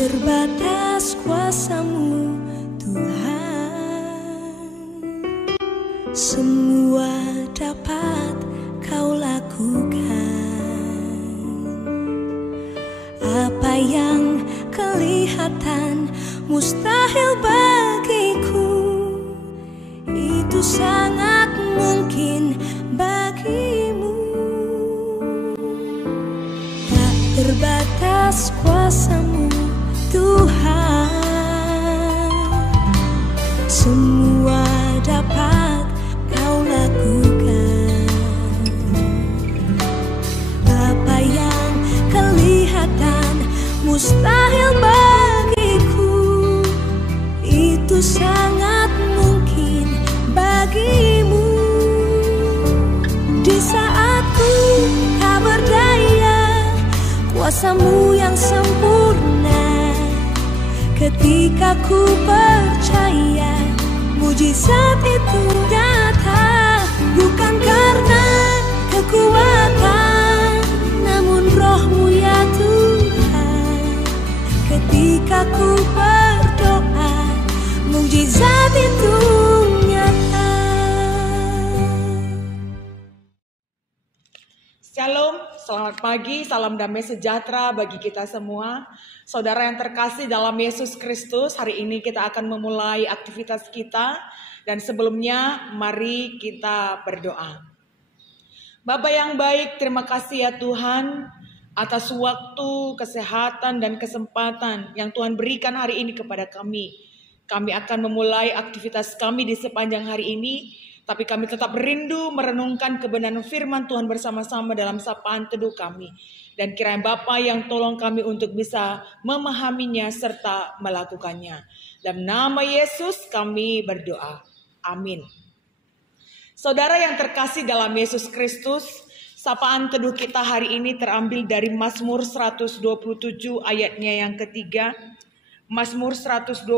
terbatas kuasa-Mu Tuhan, semua dapat Kau lakukan. Apa yang kelihatan mustahil bagiku, itu sangat mungkin bagimu. Tak terbatas kuasa-Mu Tuhan, semua dapat Kau lakukan. Apa yang kelihatan mustahil bagiku, itu sangat mungkin bagimu. Di saat ku tak berdaya, kuasa-Mu yang sempurna. Ketika ku percaya, mujizat itu nyata. Bukan karena kekuatan, namun Roh-Mu ya Tuhan. Ketika ku berdoa, mujizat itu nyata. Shalom, selamat pagi, salam damai sejahtera bagi kita semua. Saudara yang terkasih dalam Yesus Kristus, hari ini kita akan memulai aktivitas kita. Dan sebelumnya, mari kita berdoa. Bapa yang baik, terima kasih ya Tuhan atas waktu, kesehatan, dan kesempatan yang Tuhan berikan hari ini kepada kami. Kami akan memulai aktivitas kami di sepanjang hari ini, tapi kami tetap rindu merenungkan kebenaran firman Tuhan bersama-sama dalam sapaan teduh kami. Dan kiranya Bapa yang tolong kami untuk bisa memahaminya serta melakukannya. Dalam nama Yesus kami berdoa. Amin. Saudara yang terkasih dalam Yesus Kristus, sapaan teduh kita hari ini terambil dari Mazmur 127 ayatnya yang ketiga. Mazmur 127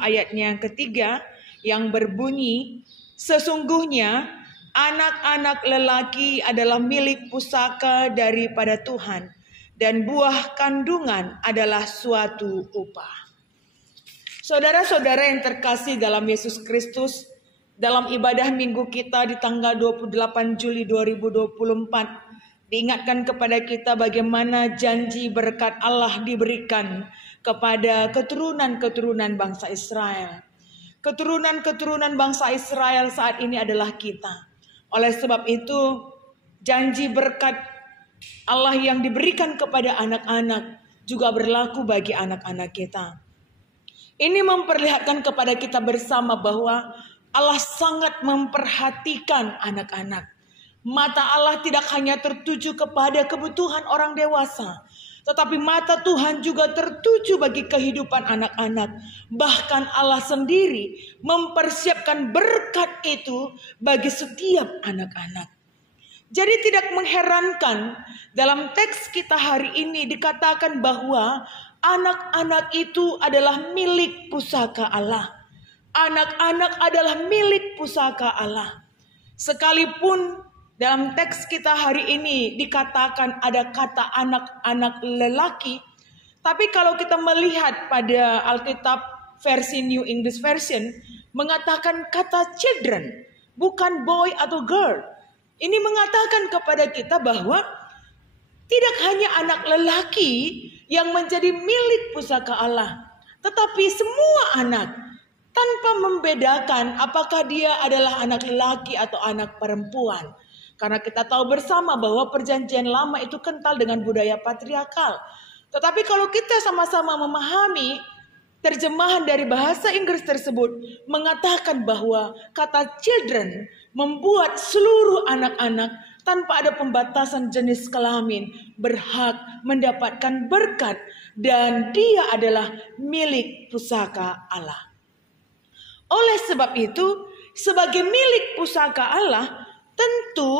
ayatnya yang ketiga yang berbunyi, sesungguhnya anak-anak lelaki adalah milik pusaka daripada Tuhan, dan buah kandungan adalah suatu upah. Saudara-saudara yang terkasih dalam Yesus Kristus, dalam ibadah minggu kita di tanggal 28 Juli 2024, diingatkan kepada kita bagaimana janji berkat Allah diberikan kepada keturunan-keturunan bangsa Israel. Keturunan-keturunan bangsa Israel saat ini adalah kita. Oleh sebab itu, janji berkat Allah yang diberikan kepada anak-anak juga berlaku bagi anak-anak kita. Ini memperlihatkan kepada kita bersama bahwa Allah sangat memperhatikan anak-anak. Mata Allah tidak hanya tertuju kepada kebutuhan orang dewasa, tetapi mata Tuhan juga tertuju bagi kehidupan anak-anak. Bahkan Allah sendiri mempersiapkan berkat itu bagi setiap anak-anak. Jadi tidak mengherankan dalam teks kita hari ini dikatakan bahwa anak-anak itu adalah milik pusaka Allah. Anak-anak adalah milik pusaka Allah. Sekalipun dalam teks kita hari ini dikatakan ada kata anak-anak lelaki, tapi kalau kita melihat pada Alkitab versi New English Version mengatakan kata children, bukan boy atau girl. Ini mengatakan kepada kita bahwa tidak hanya anak lelaki yang menjadi milik pusaka Allah, tetapi semua anak tanpa membedakan apakah dia adalah anak lelaki atau anak perempuan. Karena kita tahu bersama bahwa perjanjian lama itu kental dengan budaya patriarkal. Tetapi kalau kita sama-sama memahami terjemahan dari bahasa Inggris tersebut mengatakan bahwa kata children membuat seluruh anak-anak tanpa ada pembatasan jenis kelamin berhak mendapatkan berkat dan dia adalah milik pusaka Allah. Oleh sebab itu, sebagai milik pusaka Allah, tentu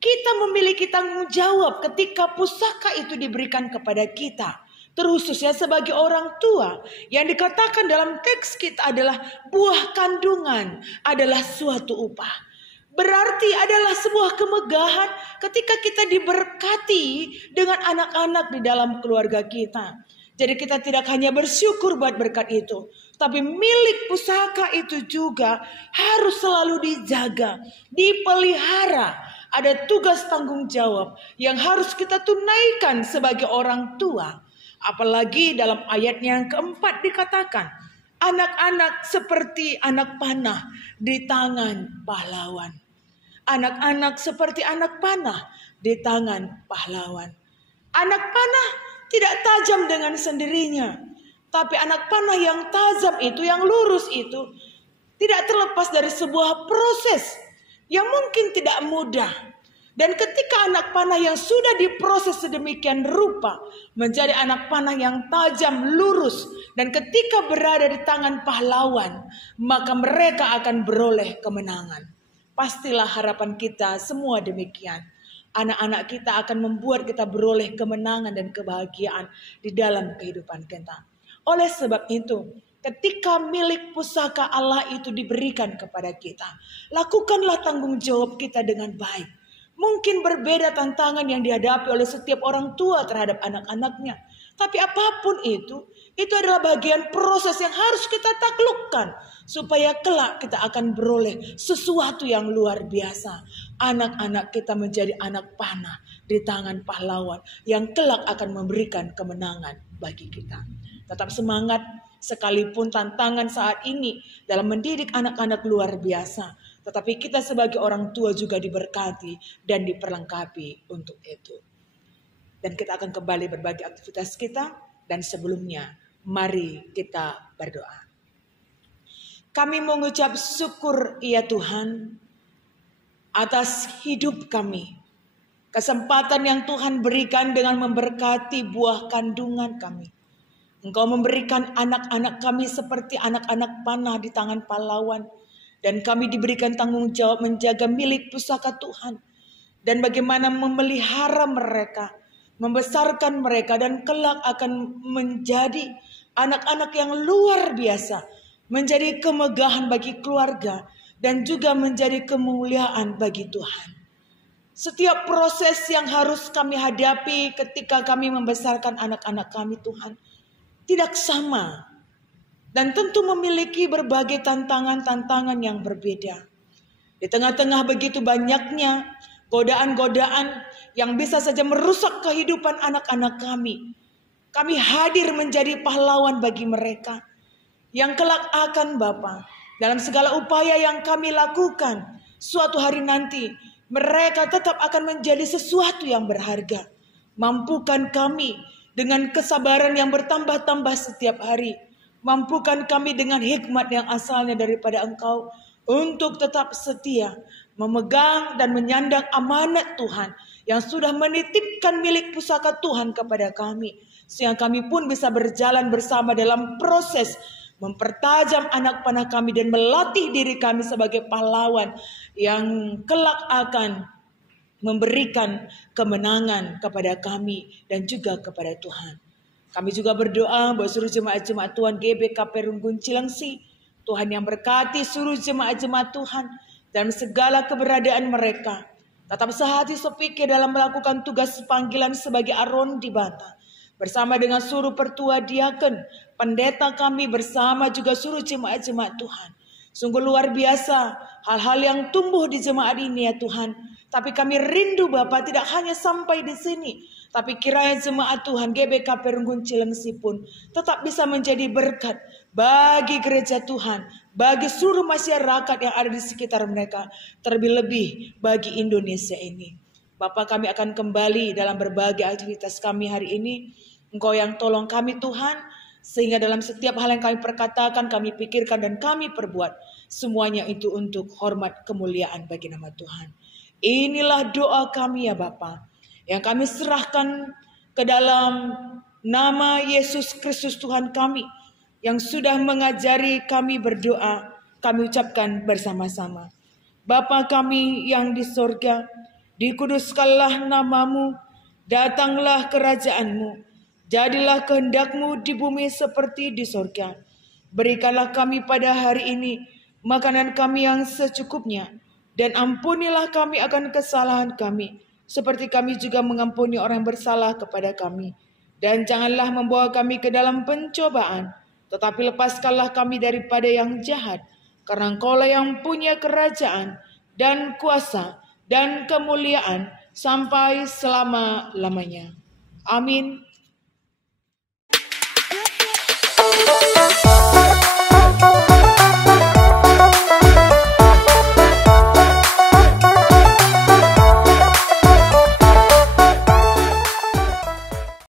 kita memiliki tanggung jawab ketika pusaka itu diberikan kepada kita. Terkhususnya sebagai orang tua, yang dikatakan dalam teks kita adalah buah kandungan adalah suatu upah. Berarti adalah sebuah kemegahan ketika kita diberkati dengan anak-anak di dalam keluarga kita. Jadi kita tidak hanya bersyukur buat berkat itu, tapi milik pusaka itu juga harus selalu dijaga, dipelihara. Ada tugas tanggung jawab yang harus kita tunaikan sebagai orang tua. Apalagi dalam ayatnya yang keempat dikatakan, anak-anak seperti anak panah di tangan pahlawan. Anak-anak seperti anak panah di tangan pahlawan. Anak panah tidak tajam dengan sendirinya. Tapi anak panah yang tajam itu, yang lurus itu, tidak terlepas dari sebuah proses yang mungkin tidak mudah. Dan ketika anak panah yang sudah diproses sedemikian rupa menjadi anak panah yang tajam, lurus, dan ketika berada di tangan pahlawan, maka mereka akan beroleh kemenangan. Pastilah harapan kita semua demikian. Anak-anak kita akan membuat kita beroleh kemenangan dan kebahagiaan di dalam kehidupan kita. Oleh sebab itu, ketika milik pusaka Allah itu diberikan kepada kita, lakukanlah tanggung jawab kita dengan baik. Mungkin berbeda tantangan yang dihadapi oleh setiap orang tua terhadap anak-anaknya. Tapi apapun itu adalah bagian proses yang harus kita taklukkan. Supaya kelak kita akan beroleh sesuatu yang luar biasa. Anak-anak kita menjadi anak panah di tangan pahlawan yang kelak akan memberikan kemenangan bagi kita. Tetap semangat sekalipun tantangan saat ini dalam mendidik anak-anak luar biasa. Tetapi kita sebagai orang tua juga diberkati dan diperlengkapi untuk itu. Dan kita akan kembali berbagi aktivitas kita. Dan sebelumnya, mari kita berdoa. Kami mengucap syukur ya Tuhan atas hidup kami. Kesempatan yang Tuhan berikan dengan memberkati buah kandungan kami. Engkau memberikan anak-anak kami seperti anak-anak panah di tangan pahlawan. Dan kami diberikan tanggung jawab menjaga milik pusaka Tuhan. Dan bagaimana memelihara mereka, membesarkan mereka, dan kelak akan menjadi anak-anak yang luar biasa. Menjadi kemegahan bagi keluarga dan juga menjadi kemuliaan bagi Tuhan. Setiap proses yang harus kami hadapi ketika kami membesarkan anak-anak kami Tuhan tidak sama. Dan tentu memiliki berbagai tantangan-tantangan yang berbeda. Di tengah-tengah begitu banyaknya godaan-godaan yang bisa saja merusak kehidupan anak-anak kami. Kami hadir menjadi pahlawan bagi mereka. Yang kelak akan Bapa, dalam segala upaya yang kami lakukan, suatu hari nanti mereka tetap akan menjadi sesuatu yang berharga. Mampukan kami dengan kesabaran yang bertambah-tambah setiap hari. Mampukan kami dengan hikmat yang asalnya daripada Engkau untuk tetap setia memegang dan menyandang amanat Tuhan yang sudah menitipkan milik pusaka Tuhan kepada kami. Sehingga kami pun bisa berjalan bersama dalam proses mempertajam anak panah kami dan melatih diri kami sebagai pahlawan yang kelak akan memberikan kemenangan kepada kami dan juga kepada Tuhan. Kami juga berdoa buat seluruh jemaat-jemaat Tuhan GBKP Runggun Cilengsi. Tuhan yang berkati seluruh jemaat-jemaat Tuhan dalam segala keberadaan mereka. Tetap sehati sepikir dalam melakukan tugas panggilan sebagai Aron di Bata. Bersama dengan seluruh pertua diaken, pendeta kami bersama juga seluruh jemaat-jemaat Tuhan. Sungguh luar biasa hal-hal yang tumbuh di jemaat ini ya Tuhan. Tapi kami rindu Bapa tidak hanya sampai di sini. Tapi kiranya jemaat Tuhan GBKP Runggun Cilengsi pun tetap bisa menjadi berkat bagi gereja Tuhan, bagi seluruh masyarakat yang ada di sekitar mereka, terlebih bagi Indonesia ini. Bapak, kami akan kembali dalam berbagai aktivitas kami hari ini. Engkau yang tolong kami Tuhan, sehingga dalam setiap hal yang kami perkatakan, kami pikirkan dan kami perbuat, semuanya itu untuk hormat kemuliaan bagi nama Tuhan. Inilah doa kami ya Bapa, yang kami serahkan ke dalam nama Yesus Kristus Tuhan kami, yang sudah mengajari kami berdoa, kami ucapkan bersama-sama. Bapa kami yang di sorga, dikuduskanlah namamu, datanglah kerajaanmu, jadilah kehendakmu di bumi seperti di sorga. Berikanlah kami pada hari ini makanan kami yang secukupnya, dan ampunilah kami akan kesalahan kami, seperti kami juga mengampuni orang yang bersalah kepada kami. Dan janganlah membawa kami ke dalam pencobaan, tetapi lepaskanlah kami daripada yang jahat. Karena Engkaulah yang punya kerajaan dan kuasa dan kemuliaan sampai selama-lamanya. Amin.